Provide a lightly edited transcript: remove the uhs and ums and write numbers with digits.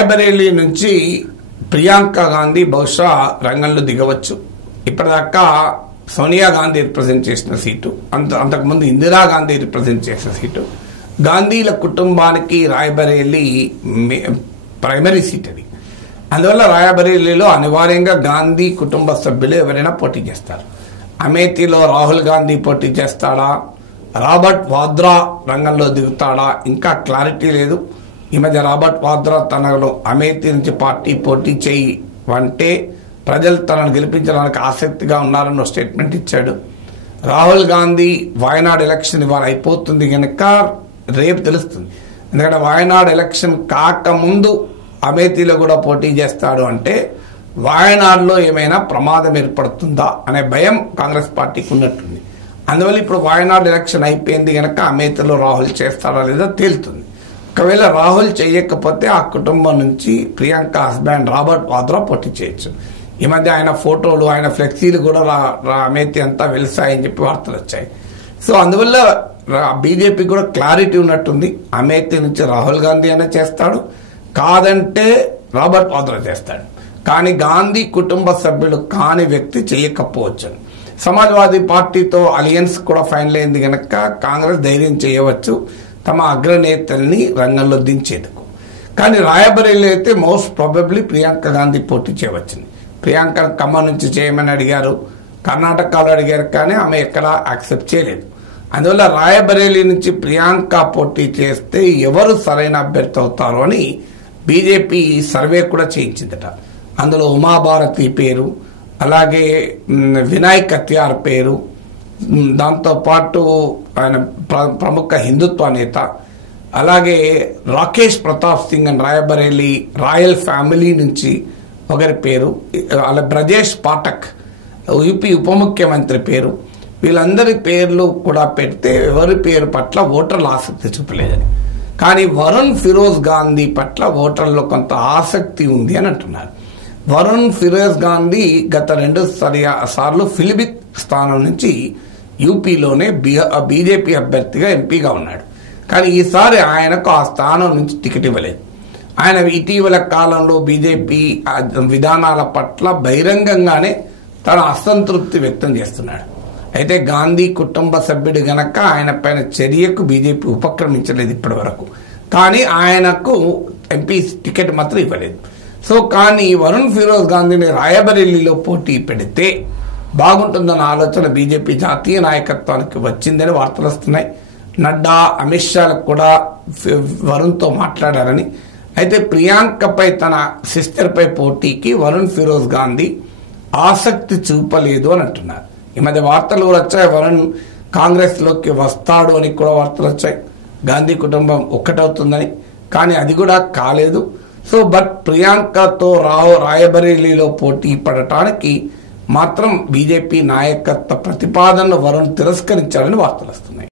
రాయబరేలీ నుంచి ప్రియాంక గాంధీ బహుశా రంగంలో దిగవచ్చు. ఇప్పటిదాకా సోనియా గాంధీ రిప్రజెంట్ చేసిన సీటు, అంతకుముందు ఇందిరాగాంధీ రిప్రజెంట్ చేసిన సీటు. గాంధీల కుటుంబానికి రాయబరేలీ ప్రైమరీ సీట్ అది. అందువల్ల రాయబరేలీలో అనివార్యంగా గాంధీ కుటుంబ సభ్యులు ఎవరైనా పోటీ చేస్తారు. అమేథీలో రాహుల్ గాంధీ పోటీ చేస్తాడా, రాబర్ట్ వాద్రా రంగంలో దిగుతాడా, ఇంకా క్లారిటీ లేదు. ఈ మధ్య రాబర్ట్ వాద్రా తనలో అమేథీ నుంచి పార్టీ పోటీ చేయి అంటే ప్రజలు తనను గెలిపించడానికి ఆసక్తిగా ఉన్నారన్న స్టేట్మెంట్ ఇచ్చాడు. రాహుల్ గాంధీ వాయనాడ్ ఎలక్షన్ ఇవాళ అయిపోతుంది కనుక రేపు తెలుస్తుంది. ఎందుకంటే వాయనాడ్ ఎలక్షన్ కాకముందు అమేథీలో కూడా పోటీ చేస్తాడు అంటే వాయనాడ్లో ఏమైనా ప్రమాదం ఏర్పడుతుందా అనే భయం కాంగ్రెస్ పార్టీకి ఉన్నట్టుంది. అందువల్ల ఇప్పుడు వాయనాడ్ ఎలక్షన్ అయిపోయింది కనుక అమేథీలో రాహుల్ చేస్తాడా లేదా తేలుతుంది. ఒకవేళ రాహుల్ చేయకపోతే ఆ కుటుంబం నుంచి ప్రియాంక హస్బెండ్ రాబర్ట్ వాద్రా పోటీ చేయొచ్చు. ఈ మధ్య ఆయన ఫోటోలు, ఆయన ఫ్లెక్సీలు కూడా అమేథీ అంతా వెలిసాయని చెప్పి వార్తలు వచ్చాయి. సో అందువల్ల బీజేపీ కూడా క్లారిటీ ఉన్నట్టుంది. అమేథీ నుంచి రాహుల్ గాంధీ అయినా చేస్తాడు, కాదంటే రాబర్ట్ వాద్రా చేస్తాడు. కానీ గాంధీ కుటుంబ సభ్యులు కాని వ్యక్తి చేయకపోవచ్చు. సమాజ్వాదీ పార్టీతో అలయన్స్ కూడా ఫైనల్ అయింది కనుక కాంగ్రెస్ ధైర్యం చేయవచ్చు తమ అగ్రనేతల్ని రంగంలో దించేందుకు. కానీ రాయబరేలీ అయితే మోస్ట్ ప్రాబబ్లీ ప్రియాంక గాంధీ పోటీ చేయవచ్చును. ప్రియాంక ఖమ్మం నుంచి చేయమని అడిగారు, కర్ణాటకలో అడిగారు, కానీ ఆమె ఎక్కడా యాక్సెప్ట్ చేయలేదు. అందువల్ల రాయబరేలీ నుంచి ప్రియాంక పోటీ చేస్తే ఎవరు సరైన అభ్యర్థి అవుతారో అని బీజేపీ సర్వే కూడా చేయించిందట. అందులో ఉమాభారతి పేరు, అలాగే వినాయక్ కత్యార్ పేరు, దాంతోపాటు ఆయన ప్రముఖ హిందుత్వ నేత, అలాగే రాకేష్ ప్రతాప్ సింగ్ అని రాయబరేలీ రాయల్ ఫ్యామిలీ నుంచి ఒకరి పేరు, అలా బ్రజేష్ పాఠక్ యూపీ ఉప ముఖ్యమంత్రి పేరు, వీళ్ళందరి పేర్లు కూడా పెడితే ఎవరి పేరు పట్ల ఓటర్లు ఆసక్తి చూపలేదని. కానీ వరుణ్ ఫిరోజ్ గాంధీ పట్ల ఓటర్లో కొంత ఆసక్తి ఉంది అని అంటున్నారు. వరుణ్ ఫిరోజ్ గాంధీ గత 2 సార్లు ఫిలిభిత్ స్థానం నుంచి యూపీలోనే బీజేపీ అభ్యర్థిగా ఎంపీగా ఉన్నాడు. కానీ ఈసారి ఆయనకు ఆ స్థానం నుంచి టికెట్ ఇవ్వలేదు. ఆయన ఇటీవల కాలంలో బీజేపీ విధానాల పట్ల బహిరంగంగానే తన అసంతృప్తి వ్యక్తం చేస్తున్నాడు. అయితే గాంధీ కుటుంబ సభ్యుడు గనక ఆయన పైన చర్యకు బీజేపీ ఉపక్రమించలేదు ఇప్పటి వరకు. కానీ ఆయనకు ఎంపీ టికెట్ మాత్రం ఇవ్వలేదు. సో కానీ వరుణ్ ఫిరోజ్ గాంధీని రాయబరేలీలో పోటీ పెడితే బాగుంటుందన్న ఆలోచన బీజేపీ జాతీయ నాయకత్వానికి వచ్చిందని వార్తలు వస్తున్నాయి. నడ్డా, అమిత్ షాలకు కూడా వరుణ్తో మాట్లాడారని. అయితే ప్రియాంకపై తన సిస్టర్పై పోటీకి వరుణ్ ఫిరోజ్ గాంధీ ఆసక్తి చూపలేదు అని అంటున్నారు. ఈ మధ్య వార్తలు కూడా వచ్చాయి, వరుణ్ కాంగ్రెస్లోకి వస్తాడు అని కూడా వార్తలు వచ్చాయి, గాంధీ కుటుంబం ఒక్కటవుతుందని. కానీ అది కూడా కాలేదు. సో బట్ ప్రియాంకతో రాయబరేలీలో పోటీ పడటానికి మాత్రం బీజేపీ నాయకత్వ ప్రతిపాదనను వరుణ్ తిరస్కరించాలని వార్తలు వస్తున్నాయి.